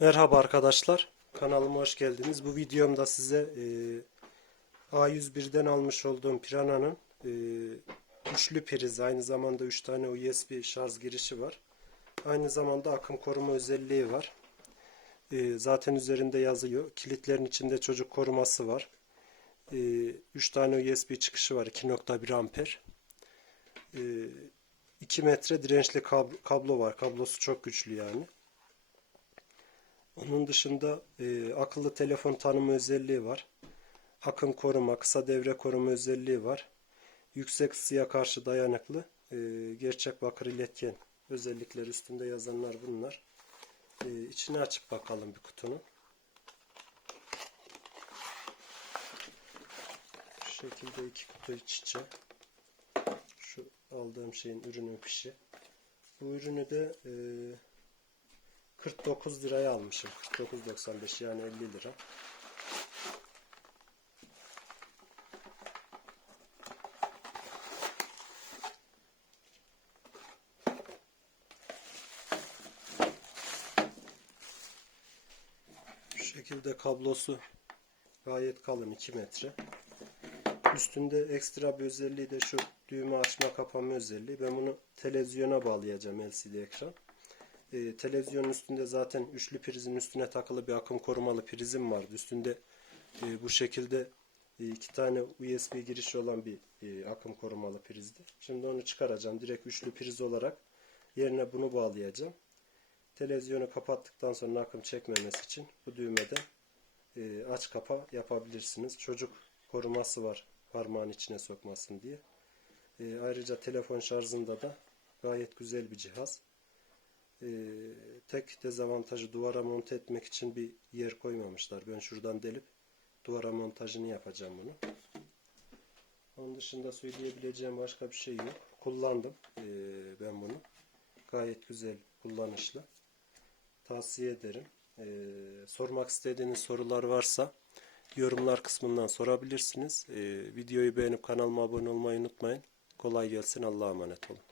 Merhaba arkadaşlar. Kanalıma hoş geldiniz. Bu videomda size e, A101'den almış olduğum Piranha'nın e, üçlü priz, aynı zamanda 3 tane USB şarj girişi var. Aynı zamanda akım koruma özelliği var. E, zaten üzerinde yazıyor. Kilitlerin içinde çocuk koruması var. 3 tane USB çıkışı var. 2.1 amper. E, 2 metre dirençli kab- kablo var. Kablosu çok güçlü yani. Onun dışında e, akıllı telefon tanıma özelliği var. Akım koruma, kısa devre koruma özelliği var. Yüksek ısıya karşı dayanıklı. e, gerçek bakır iletken özellikler üstünde yazanlar bunlar. E, içini açıp bakalım bir kutunun. Şu şekilde iki kutu iç içe. Şu aldığım şeyin ürünün fişi. Bu ürünü de e, 49 liraya almışım. 49.95 yani 50 lira. Şu şekilde kablosu gayet kalın 2 metre. Üstünde ekstra bir özelliği de şu düğme açma kapama özelliği. Ben bunu televizyona bağlayacağım LCD ekran. Ee, televizyonun üstünde zaten üçlü prizin üstüne takılı bir akım korumalı prizim vardı. Üstünde e, bu şekilde e, iki tane USB girişi olan bir e, akım korumalı prizdi. Şimdi onu çıkaracağım. Direkt üçlü priz olarak yerine bunu bağlayacağım. Televizyonu kapattıktan sonra akım çekmemesi için bu düğmeden e, aç kapa yapabilirsiniz. Çocuk koruması var parmağın içine sokmasın diye. E, ayrıca telefon şarjında da gayet güzel bir cihaz. Ee, tek dezavantajı duvara monte etmek için bir yer koymamışlar. Ben şuradan delip duvara montajını yapacağım bunu. Onun dışında söyleyebileceğim başka bir şey yok. Kullandım ee, ben bunu. Gayet güzel, kullanışlı. Tavsiye ederim. Ee, sormak istediğiniz sorular varsa yorumlar kısmından sorabilirsiniz. Videoyu beğenip kanalıma abone olmayı unutmayın. Kolay gelsin. Allah'a emanet olun.